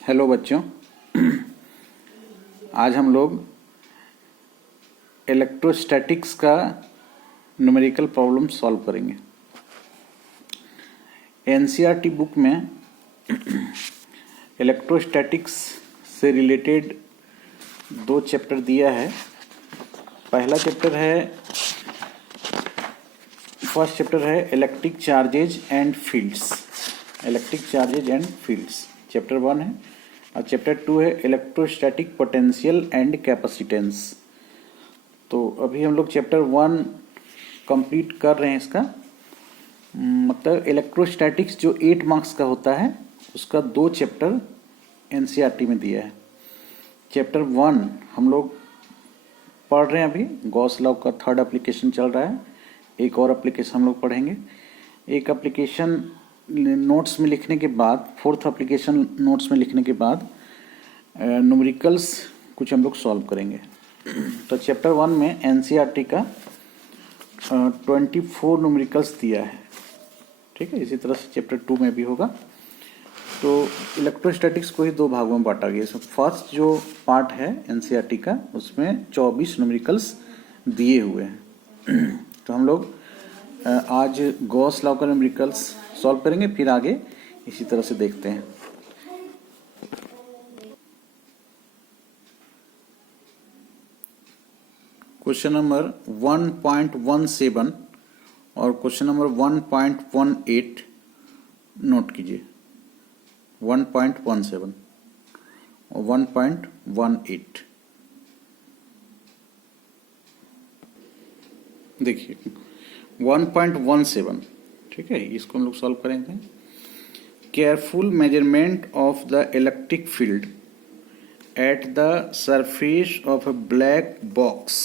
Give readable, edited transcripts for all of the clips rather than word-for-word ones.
Hello बच्चों। आज हम लोग इलेक्ट्रोस्टैटिक्स का न्यूमेरिकल प्रॉब्लम सॉल्व करेंगे। एनसीईआरटी बुक में इलेक्ट्रोस्टैटिक्स से रिलेटेड 2 चैप्टर दिया है। पहला चैप्टर है, फर्स्ट चैप्टर है electric charges and fields. Electric charges and fields chapter 1 है और चैप्टर 2 है इलेक्ट्रोस्टैटिक पोटेंशियल एंड कैपेसिटेंस। तो अभी हम लोग चैप्टर 1 कंप्लीट कर रहे हैं। इसका मतलब इलेक्ट्रोस्टैटिक्स जो 8 मार्क्स का होता है उसका 2 चैप्टर एनसीईआरटी में दिया है। चैप्टर 1 हम लोग पढ़ रहे हैं, अभी गॉस लॉ का 3rd एप्लीकेशन चल रहा है। एक और एप्लीकेशन हम लोग पढ़ेंगे। एक एप्लीकेशन नोट्स में लिखने के बाद, 4th एप्लीकेशन नोट्स में लिखने के बाद न्यूमेरिकल्स कुछ हम लोग सॉल्व करेंगे। तो चैप्टर 1 में एनसीईआरटी का 24 न्यूमेरिकल्स दिया है, ठीक है। इसी तरह से चैप्टर 2 में भी होगा। तो इलेक्ट्रोस्टैटिक्स को ही 2 भागों में बांटा गया। फर्स्ट जो पार्ट है एनसीईआरटी का उसमें 24 न्यूमेरिकल्स दिए हुए हैं। तो हम लोग आज गॉस लॉ का न्यूमेरिकल्स सॉल्व करेंगे, फिर आगे इसी तरह से देखते हैं। क्वेश्चन नंबर 1.17 और क्वेश्चन नंबर 1.18 नोट कीजिए। 1.17 और 1.18 देखिए। 1.17, ठीक है, इसको हम लोग सॉल्व करेंगे। Careful measurement of the electric field at the surface of a black box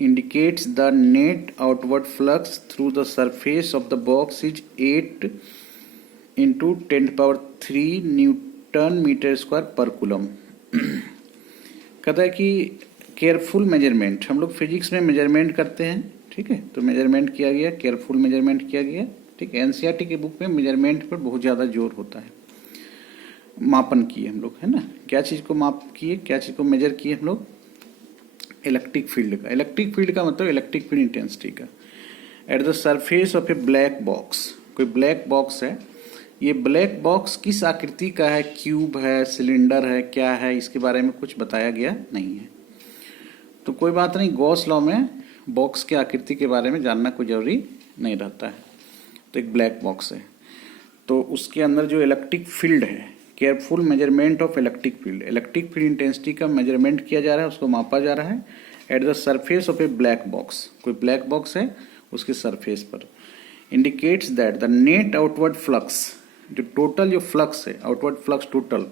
indicates the net outward flux through the surface of the box is 8 into 10 power 3 newton metre square per coulomb. कहता है कि careful measurement, हम लोग physics में measurement करते हैं, ठीक है। तो मेजरमेंट किया गया, केयरफुल मेजरमेंट किया गया, ठीक है। एनसीईआरटी के बुक में मेजरमेंट पर बहुत ज़्यादा जोर होता है। मापन किए हम लोग, है ना। क्या चीज़ को माप किए, क्या चीज़ को मेजर किए हम लोग? इलेक्ट्रिक फील्ड का। इलेक्ट्रिक फील्ड का मतलब इलेक्ट्रिक फील्ड इंटेंसिटी का eight the surface of a black box. कोई ब्लैक बॉक्स है, ये ब्लैक बॉक्स किस आकृति का है? क्यूब है, सिलेंडर है, क्या है, इसके बारे में कुछ बताया गया नहीं है। तो कोई बात नहीं, गॉस लॉ में बॉक्स की आकृति के बारे में जानना कोई जरूरी नहीं रहता है। तो एक ब्लैक बॉक्स है, तो उसके अंदर जो इलेक्ट्रिक फील्ड है, careful measurement of electric field, electric field intensity का मेजरमेंट किया जा रहा है, उसको मापा जा रहा है at the surface of a black box. कोई ब्लैक बॉक्स है, उसके सरफेस पर। Indicates that the net outward flux, जो टोटल जो फ्लक्स है, outward flux total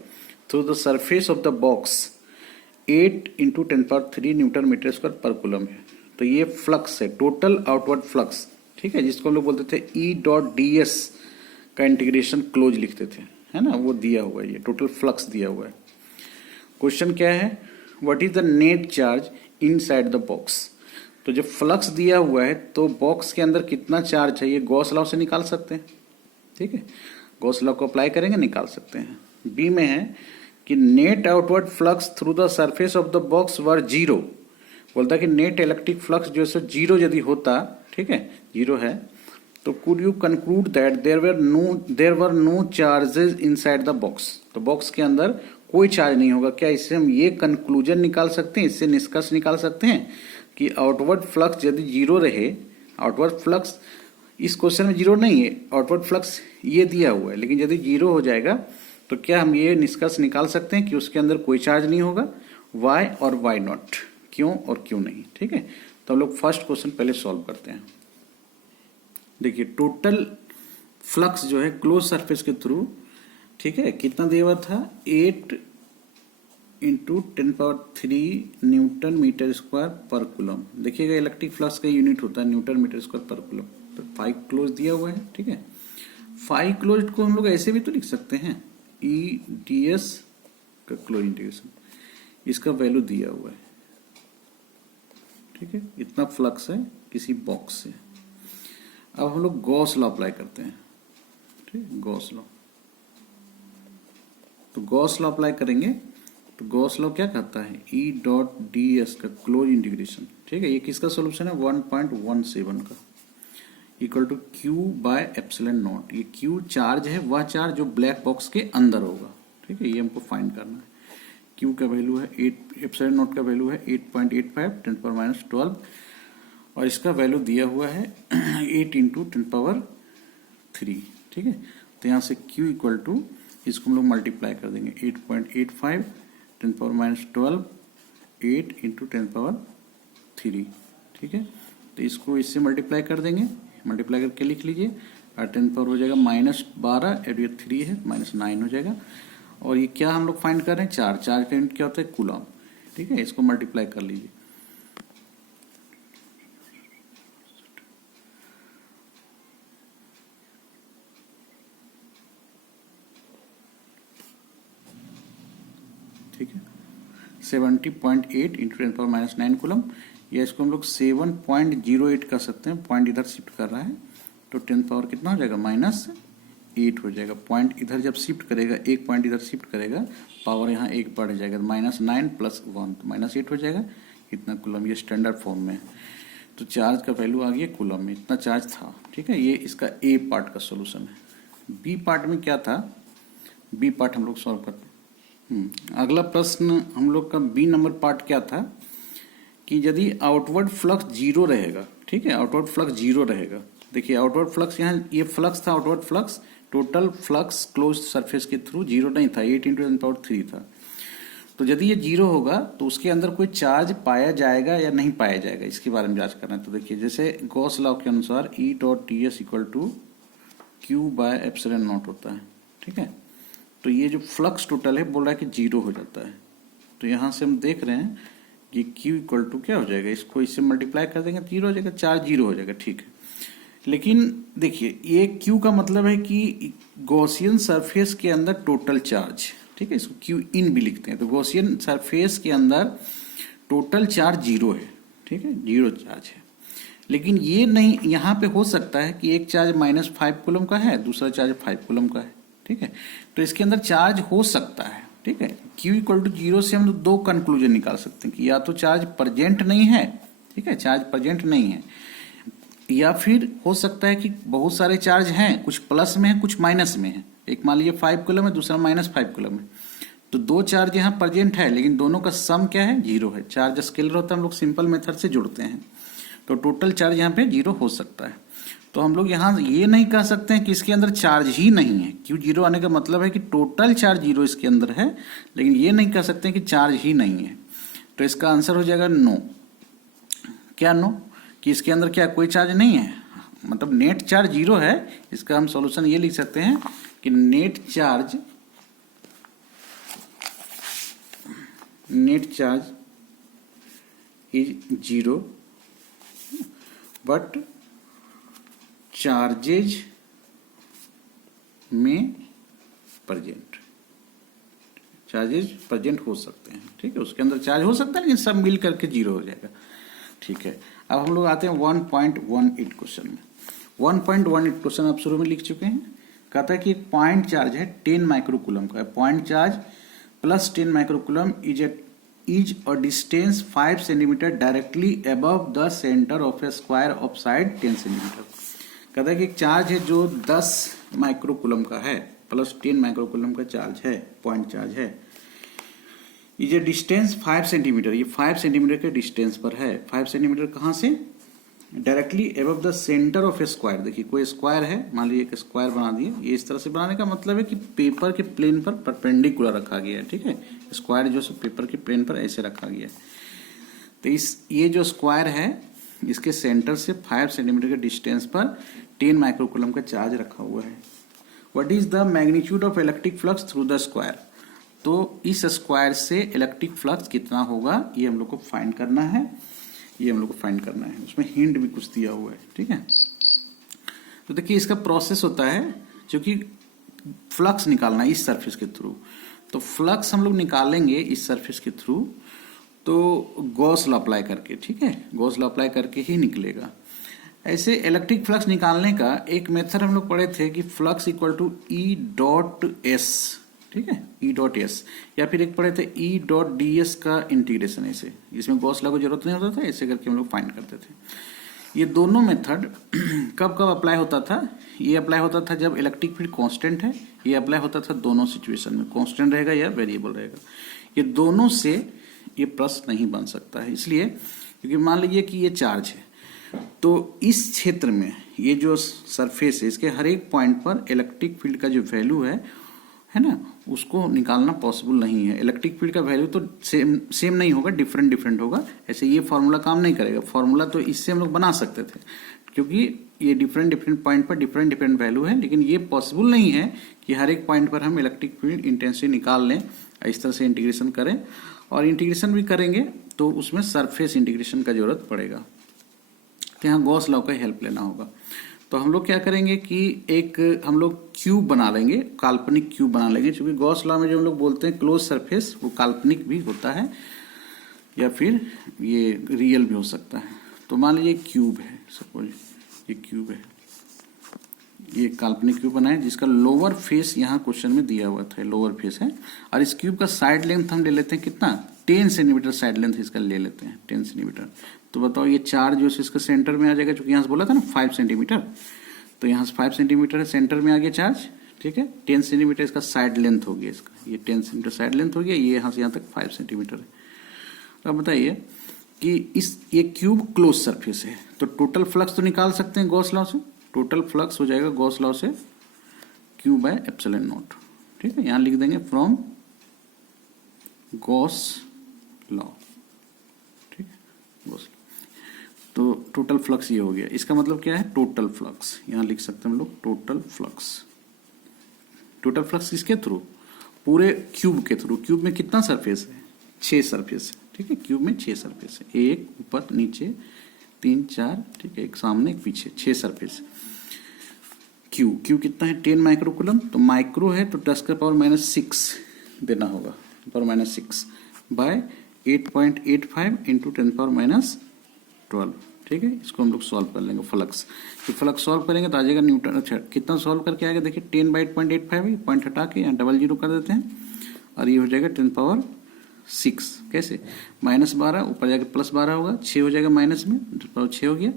through the surface of the box 8 into 10⁻³ newton metre square per coulomb है। तो ये फ्लक्स है, टोटल आउटवर्ड फ्लक्स, ठीक है, जिसको हम लोग बोलते थे E.ds का इंटीग्रेशन क्लोज लिखते थे, है ना। वो दिया हुआ है, ये टोटल फ्लक्स दिया हुआ है। क्वेश्चन क्या है? What is the net charge inside the box. तो जब फ्लक्स दिया हुआ है तो बॉक्स के अंदर कितना चार्ज है, ये गॉस लॉ से निकाल सकते हैं, ठीक है। गॉस लॉ को अप्लाई करेंगे, निकाल सकते हैं। बी में है कि net outward flux through the surface of the box were 0। बोलता है कि नेट इलेक्ट्रिक फ्लक्स जो है 0 यदि होता, ठीक है, 0 है, तो could you conclude that there were no charges inside the box. तो बॉक्स के अंदर कोई चार्ज नहीं होगा। क्या इससे हम ये कंक्लूजन निकाल सकते हैं, इससे निष्कर्ष निकाल सकते हैं कि आउटवर्ड फ्लक्स यदि 0 रहे, आउटवर्ड फ्लक्स इस क्वेश्चन में 0 नहीं है, आउटवर्ड फ्लक्स ये दिया हुआ है, लेकिन यदि 0 हो जाएगा तो क्या हम ये निष्कर्ष निकाल सकते हैं कि उसके अंदर कोई चार्ज नहीं होगा? वाई और वाई नॉट, क्यों और क्यों नहीं, ठीक है। तो हम लोग फर्स्ट क्वेश्चन पहले सॉल्व करते हैं। देखिए, टोटल फ्लक्स जो है क्लोज सरफेस के थ्रू, ठीक है, कितना दिया हुआ था? 8 into 10⁻³ newton metre square per coulomb. देखिएगा, इलेक्ट्रिक फ्लक्स का यूनिट होता है Newton metre square per coulomb. तो 5 क्लोज दिया हुआ है, ठीक है। 5 क्लोज को हम लोग ऐसे भी तो लिख सकते हैं, E.ds का क्लोज इंटीग्रेशन, इसका वैल्यू दिया हुआ है, ठीक है। इतना फ्लक्स है किसी बॉक्स से। अब हम लोग गॉस लॉ अप्लाई करते हैं, ठीक है, गॉस लॉ। तो गॉस लॉ अप्लाई करेंगे तो गॉस लॉ क्या कहता है, ई डॉट डी एस का क्लोज इंटीग्रेशन, ठीक है। ये किसका सोल्यूशन है, 1.17 का, equal to Q by epsilon naught. ये क्यू चार्ज है, वह चार्ज जो ब्लैक बॉक्स के अंदर होगा, ठीक है। ये हमको फाइंड करना है। क्यू का वैल्यू है 8, एप्सिलॉन नॉट का वैल्यू है 8.85 10⁻12 और इसका वैल्यू दिया हुआ है 8 × 10⁻3, ठीक है। तो यहाँ से Q इक्वल टू, इसको हम लोग मल्टीप्लाई कर देंगे 8.85 10⁻12 8 × 10⁻3, ठीक है। तो इसको इससे मल्टीप्लाई कर देंगे, मल्टीप्लाई करके लिख लीजिए और 10 पावर हो जाएगा -12 और ये 3 है -9 हो जाएगा। और ये क्या हम लोग फाइंड कर रहे हैं, चार्ज का यूनिट क्या होता है, कूलम, ठीक है। इसको मल्टीप्लाई कर लीजिए, ठीक है। 70.8 × 10⁻9 कूलम, या इसको हम लोग 7.08 कर सकते हैं, पॉइंट इधर शिफ्ट कर रहा है तो 10 पावर कितना हो जाएगा, -8 हो जाएगा। पॉइंट इधर जब शिफ्ट करेगा, एक पॉइंट इधर शिफ्ट करेगा, पावर यहाँ एक बढ़ जाएगा, -9 + 1 तो -8 हो जाएगा। इतना कूलम, ये स्टैंडर्ड फॉर्म में है। तो चार्ज का वैल्यू आ गया कूलम में, इतना चार्ज था, ठीक है। ये इसका ए पार्ट का सोल्यूशन है। बी पार्ट में क्या था, बी पार्ट हम लोग सॉल्व करते हैं। अगला प्रश्न हम लोग का बी नंबर पार्ट क्या था कि यदि आउटवर्ड फ्लक्स 0 रहेगा, ठीक है, आउटवर्ड फ्लक्स 0 रहेगा। देखिए आउटवर्ड फ्लक्स, यहाँ ये फ्लक्स था, outward flux, total flux close surface के थ्रू 0 नहीं था, 8 × 10⁻3 था। तो यदि ये 0 होगा तो उसके अंदर कोई चार्ज पाया जाएगा या नहीं पाया जाएगा, इसके बारे में जांच करना है। तो देखिए जैसे गॉस लॉ के अनुसार E dot T S equal to Q by epsilon naught होता है, ठीक है। तो ये जो फ्लक्स टोटल है बोल रहा है कि 0 हो जाता है। तो यहाँ से हम देख रहे हैं कि Q इक्वल टू क्या हो जाएगा, इसको इससे मल्टीप्लाई कर देंगे 0 हो जाएगा, चार्ज 0 हो जाएगा, ठीक है। लेकिन देखिए ये Q का मतलब है कि गॉसियन सरफेस के अंदर टोटल चार्ज, ठीक है, इसको Q इन भी लिखते हैं। तो गॉसियन सरफेस के अंदर टोटल चार्ज 0 है, ठीक है, 0 चार्ज है। लेकिन ये नहीं, यहाँ पे हो सकता है कि एक चार्ज -5 कूलम का है, दूसरा चार्ज 5 कूलम का है, ठीक है। तो इसके अंदर चार्ज हो सकता है, ठीक है। Q इक्वल टू 0 से हम लोग दो कंक्लूजन निकाल सकते हैं कि या तो चार्ज प्रेजेंट नहीं है, ठीक है, चार्ज प्रेजेंट नहीं है, या फिर हो सकता है कि बहुत सारे चार्ज हैं, कुछ प्लस में है कुछ माइनस में है। एक मान लीजिए 5 कूलम है, दूसरा -5 कूलम है, तो दो चार्ज यहाँ प्रेजेंट है, लेकिन दोनों का सम क्या है, 0 है। चार्ज स्केलर होता है, हम लोग सिंपल मेथड से जुड़ते हैं, तो टोटल चार्ज यहाँ पे 0 हो सकता है। तो हम लोग यहाँ ये नहीं कह सकते हैं कि इसके अंदर चार्ज ही नहीं है। Q 0 आने का मतलब है कि टोटल चार्ज 0 इसके अंदर है, लेकिन ये नहीं कह सकते हैं कि चार्ज ही नहीं है। तो इसका आंसर हो जाएगा नो। क्या नो, कि इसके अंदर क्या कोई चार्ज नहीं है, मतलब नेट चार्ज 0 है। इसका हम सॉल्यूशन ये लिख सकते हैं कि net charge is 0 but charges में प्रेजेंट, चार्जेज प्रेजेंट हो सकते हैं, ठीक है। उसके अंदर चार्ज हो सकता है, लेकिन सब मिल करके 0 हो जाएगा, ठीक है। अब हम लोग आते हैं 1.18 क्वेश्चन में। 1.18 क्वेश्चन आप शुरू में लिख चुके हैं। कहता है कि एक पॉइंट चार्ज है 10 माइक्रोकूलम का, point charge plus 10 microcoulomb is a distance 5 centimetre directly above the centre of A square of side 10 centimetre. कहता है कि एक चार्ज है जो 10 माइक्रोकूलम का है, प्लस 10 माइक्रोकूलम का चार्ज है, पॉइंट चार्ज है। इज ए डिस्टेंस 5 सेंटीमीटर, ये 5 सेंटीमीटर के डिस्टेंस पर है। 5 सेंटीमीटर कहाँ से, directly above the centre of A square. देखिए कोई स्क्वायर है, मान लीजिए एक स्क्वायर बना दिए, ये इस तरह से बनाने का मतलब है कि पेपर के प्लेन पर परपेंडिकुलर रखा गया है, ठीक है। स्क्वायर जो है पेपर के प्लेन पर ऐसे रखा गया है। तो ये जो स्क्वायर है इसके सेंटर से 5 सेंटीमीटर के डिस्टेंस पर 10 माइक्रोकूलम का चार्ज रखा हुआ है। What is the magnitude of electric flux through the square. तो इस स्क्वायर से इलेक्ट्रिक फ्लक्स कितना होगा ये हम लोग को फाइंड करना है, उसमें हिंट भी कुछ दिया हुआ है, ठीक है। तो देखिए इसका प्रोसेस होता है, क्योंकि फ्लक्स निकालना है इस सरफेस के थ्रू, तो फ्लक्स हम लोग निकालेंगे इस सरफेस के थ्रू, तो गॉस लॉ अप्लाई करके, ठीक है, गॉस लॉ अप्लाई करके ही निकलेगा। ऐसे इलेक्ट्रिक फ्लक्स निकालने का एक मेथड हम लोग पढ़े थे कि flux equal to E dot S, ठीक है, ई डॉट एस, या फिर एक पढ़े थे ई डॉट डी एस का इंटीग्रेशन, ऐसे इसमें गॉस लॉ की जरूरत नहीं होता था, ऐसे करके हम लोग फाइंड करते थे। ये दोनों मेथड कब कब अप्लाई होता था? ये अप्लाई होता था जब इलेक्ट्रिक फील्ड कांस्टेंट है, ये अप्लाई होता था दोनों सिचुएशन में, कांस्टेंट रहेगा या वेरिएबल रहेगा। ये दोनों से ये प्रश्न नहीं बन सकता है, इसलिए क्योंकि मान लीजिए कि ये चार्ज है, तो इस क्षेत्र में ये जो सरफेस है इसके हर एक पॉइंट पर इलेक्ट्रिक फील्ड का जो वैल्यू है ना, उसको निकालना पॉसिबल नहीं है। इलेक्ट्रिक फील्ड का वैल्यू तो सेम नहीं होगा, डिफरेंट होगा। ऐसे ये फॉर्मूला काम नहीं करेगा। फॉर्मूला तो इससे हम लोग बना सकते थे, क्योंकि ये डिफरेंट पॉइंट पर डिफरेंट वैल्यू है, लेकिन ये पॉसिबल नहीं है कि हर एक पॉइंट पर हम इलेक्ट्रिक फील्ड इंटेंसिटी निकाल लें, इस तरह से इंटीग्रेशन करें। और इंटीग्रेशन भी करेंगे तो उसमें सरफेस इंटीग्रेशन का जरूरत पड़ेगा, तो यहाँ गॉस लॉ का हेल्प लेना होगा। तो हम लोग क्या करेंगे कि एक हम लोग क्यूब बना लेंगे, काल्पनिक क्यूब बना लेंगे, क्योंकि गॉस लॉ में जो हम लोग बोलते हैं क्लोज सरफेस, वो काल्पनिक भी होता है या फिर ये रियल भी हो सकता है। तो मान लीजिए क्यूब है, सपोज ये क्यूब है, ये काल्पनिक क्यूब बनाए जिसका लोअर फेस यहाँ क्वेश्चन में दिया हुआ था, लोअर फेस है। और इस क्यूब का साइड लेंथ हम ले लेते हैं कितना, 10 सेंटीमीटर साइड लेंथ इसका ले लेते हैं, 10 सेंटीमीटर। तो बताओ ये चार्ज जो है इसका सेंटर में आ जाएगा, क्योंकि यहाँ से बोला था ना 5 सेंटीमीटर, तो यहाँ से 5 सेंटीमीटर है, सेंटर में आ गया चार्ज, ठीक है। 10 सेंटीमीटर इसका साइड लेंथ हो गया, इसका ये 10 सेंटीमीटर साइड लेंथ हो गया, ये यहाँ से यहाँ तक 5 सेंटीमीटर है। अब बताइए कि ये क्यूब क्लोज सरफेस है, तो टोटल फ्लक्स तो निकाल सकते हैं गॉस लॉ से। टोटल फ्लक्स हो जाएगा गॉस लॉ से Q बाय एप्सिलॉन नॉट, ठीक है। यहां लिख देंगे फ्रॉम गॉस लॉ, ठीक है, गॉस। तो टोटल फ्लक्स ये हो गया, इसका मतलब क्या है, टोटल फ्लक्स। यहां लिख सकते हैं हम लोग टोटल फ्लक्स। टोटल फ्लक्स किसके थ्रू, पूरे क्यूब के थ्रू। क्यूब में कितना सरफेस है, 6 सरफेस है, ठीक है। क्यूब में 6 सरफेस है, एक ऊपर नीचे 3 4, ठीक है, एक सामने एक पीछे, 6 सरफेस। क्यू कितना है, 10 माइक्रोकूलम, तो माइक्रो है तो 10 का पावर -6 देना होगा, पावर -6 बाय 8.85 इंटू 10 पावर -12, ठीक है। इसको हम लोग सॉल्व कर लेंगे फ्लक्स। तो फ्लक्स सॉल्व करेंगे तो आ जाएगा न्यूटन। अच्छा कितना सॉल्व करके आएगा, देखिए 10 बाई 8.85 है, पॉइंट हटा के यहाँ डबल जीरो कर देते हैं और ये हो जाएगा 10 पावर 6। कैसे, -12 ऊपर जाके +12 होगा, 6 हो जाएगा माइनस में, 6 हो गया।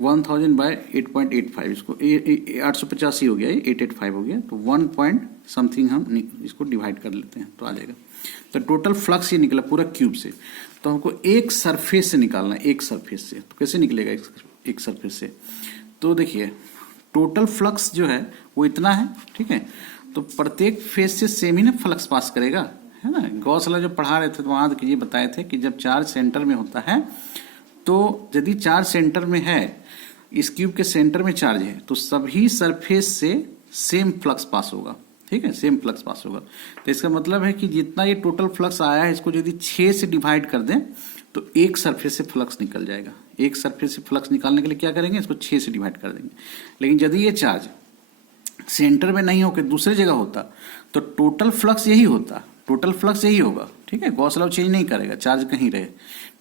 1000 बाय 8.85, इसको 885 हो गया, ये 885 हो गया, तो 1 पॉइंट समथिंग हम इसको डिवाइड कर लेते हैं तो आ जाएगा। तो टोटल फ्लक्स ये निकला पूरा क्यूब से। तो हमको एक सरफेस से निकालना है, एक सरफेस से। तो कैसे निकलेगा एक सरफेस से, तो देखिए टोटल फ्लक्स जो है वो इतना है, ठीक है। तो प्रत्येक फेस से सेम ही ना फ्लक्स पास करेगा, है ना। गॉस लॉ जो पढ़ा रहे थे तो वहां ये बताए थे कि जब चार्ज सेंटर में होता है, तो यदि चार्ज सेंटर में है, इस क्यूब के सेंटर में चार्ज है, तो सभी सरफेस से सेम फ्लक्स पास होगा, ठीक है, सेम फ्लक्स पास होगा। तो इसका मतलब है कि जितना ये टोटल फ्लक्स आया है, इसको यदि 6 से डिवाइड कर दें तो एक सरफेस से फ्लक्स निकल जाएगा। एक सरफेस से फ्लक्स निकालने के लिए क्या करेंगे, इसको 6 से डिवाइड कर देंगे। लेकिन यदि ये चार्ज सेंटर में नहीं होकर दूसरे जगह होता तो टोटल फ्लक्स यही होता, टोटल फ्लक्स यही होगा, ठीक है। गॉस लॉ चेंज नहीं करेगा, चार्ज कहीं रहे,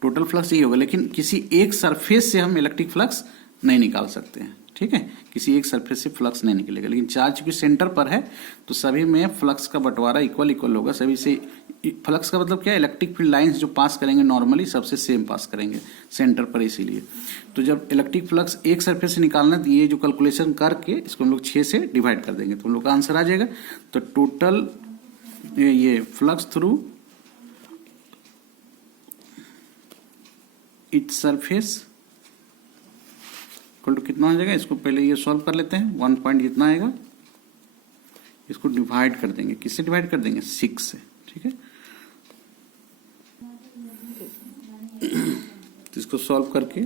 टोटल फ्लक्स यही होगा। लेकिन किसी एक सरफेस से हम इलेक्ट्रिक फ्लक्स नहीं निकाल सकते हैं, ठीक है। किसी एक सरफेस से फ्लक्स नहीं निकलेगा। लेकिन चार्ज चूंकि सेंटर पर है तो सभी में फ्लक्स का बंटवारा इक्वल होगा। सभी से फ्लक्स का मतलब क्या है, इलेक्ट्रिक फील्ड लाइंस जो पास करेंगे नॉर्मली सबसे सेम पास करेंगे सेंटर पर, इसीलिए। तो जब इलेक्ट्रिक फ्लक्स एक सरफेस से निकालना है तो ये जो कैलकुलेशन करके इसको हम लोग 6 से डिवाइड कर देंगे तो हम लोग का आंसर आ जाएगा। तो टोटल ये flux through its surface equal to कितना हो जाएगा, इसको पहले ये सॉल्व कर लेते हैं। 1 पॉइंट जितना आएगा इसको डिवाइड कर देंगे, किससे डिवाइड कर देंगे, 6 से, ठीक है। तो इसको सॉल्व करके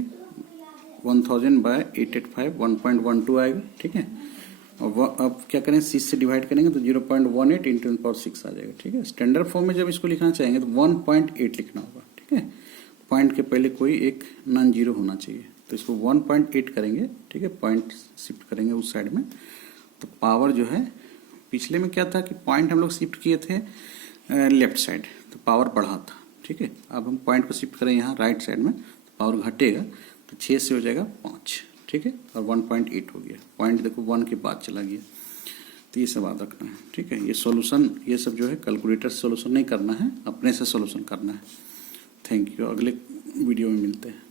1000 बाय 885 1.12 आएगा, ठीक है। अब क्या करें, 6 से डिवाइड करेंगे तो 0.18 इंटू 10 पावर 6 आ जाएगा, ठीक है। स्टैंडर्ड फॉर्म में जब इसको लिखना चाहेंगे तो 1.8 लिखना होगा, ठीक है। पॉइंट के पहले कोई एक नॉन जीरो होना चाहिए, तो इसको 1.8 करेंगे, ठीक है। पॉइंट शिफ्ट करेंगे उस साइड में, तो पावर जो है, पिछले में क्या था कि पॉइंट हम लोग शिफ्ट किए थे लेफ्ट साइड, तो पावर बढ़ा था, ठीक है। अब हम पॉइंट को शिफ्ट करें यहाँ राइट साइड में, तो पावर घटेगा, तो 6 से हो जाएगा 5, ठीक है। और 1.8 हो गया, पॉइंट देखो 1 के बाद चला गया। तो ये सब याद रखना है, ठीक है। ये सॉल्यूशन, ये सब जो है कैलकुलेटर से सॉल्यूशन नहीं करना है, अपने से सॉल्यूशन करना है। थैंक यू, अगले वीडियो में मिलते हैं।